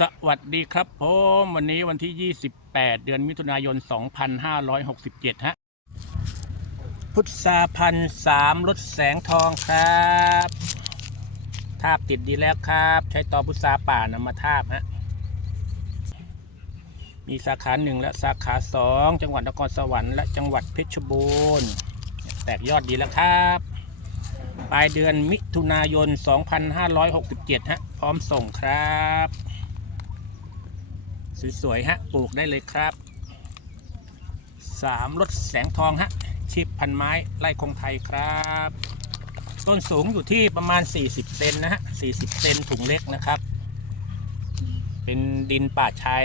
สวัสดีครับผมวันนี้วันที่ 28 เดือนมิถุนายน 2567 ฮะ พุทธาพันสามรถแสงทองครับทาบติดดีแล้วครับ ใช้ตอพุทราป่านำมาทาบฮะ มีสาขาหนึ่งและสาขาสองจังหวัดนครสวรรค์และจังหวัดเพชรบูรณ์แตกยอดดีแล้วครับปลายเดือนมิถุนายน 2567 ฮะ พร้อมส่งครับ สวยๆฮะปลูกได้เลยครับสามรถแสงทองฮะชีพพันไม้ไร่คงไทยครับ ต้นสูงอยู่ที่ประมาณ 40เซนนะฮะ40เซนถุงเล็กนะครับ เป็นดินป่าชาย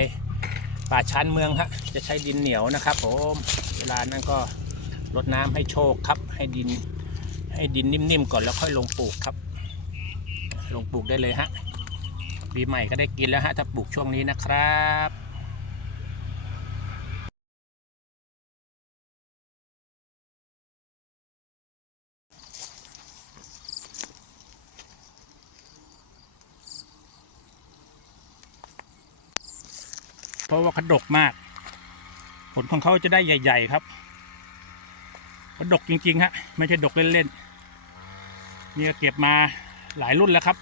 ป่าชันเมืองฮะจะใช้ดินเหนียวนะครับผมเวลานั้นก็รดน้ำให้โชคครับ ให้ดินให้ดินนิ่มๆก่อนแล้วค่อยลงปลูกครับ ลงปลูกได้เลยฮะ ปีใหม่ก็ได้กินแล้วฮะถ้าปลูกช่วงนี้นะครับเพราะว่าเขาดกมาก ผลของเขาจะได้ใหญ่ ๆ ครับเขาดกจริง ๆ ฮะ ไม่ใช่ดกเล่น ๆ เนี่ยเก็บมาหลายรุ่นแล้วครับ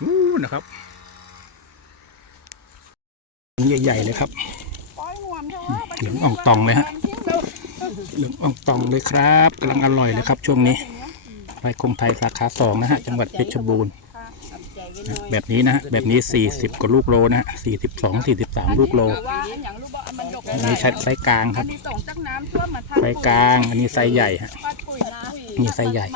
อู้นะครับ ใหญ่ๆเลยครับ เหลืองอ่องตองเลยฮะ เหลืองอ่องตองเลยครับกำลังอร่อยเลยครับช่วงนี้ไรคงไทยสาขาสองนะฮะ จังหวัดเพชรบูรณ์ แบบนี้นะฮะ แบบนี้ 40 กว่าลูกโลนะฮะ42 43ลูกโลว่าอันอย่างลูกบอกมันดกอันนี้ใช้ไซส์กลางคอัรันบนี้ส่งจากน้ำท่วมมาไซส์กลาง อันนี้ไซส์ใหญ่ฮะปัดปุ๋ยนะนี่ไซส์ใหญ่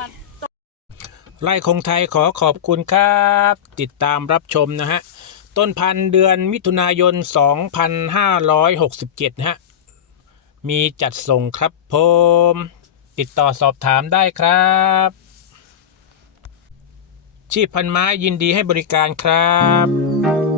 ไร่คงไทยขอขอบคุณครับ ติดตามรับชมนะฮะ ต้นพันธุ์เดือนมิถุนายน 2567ฮะ มีจัดส่งครับผม ติดต่อสอบถามได้ครับ ชีพพันไม้ยินดีให้บริการครับ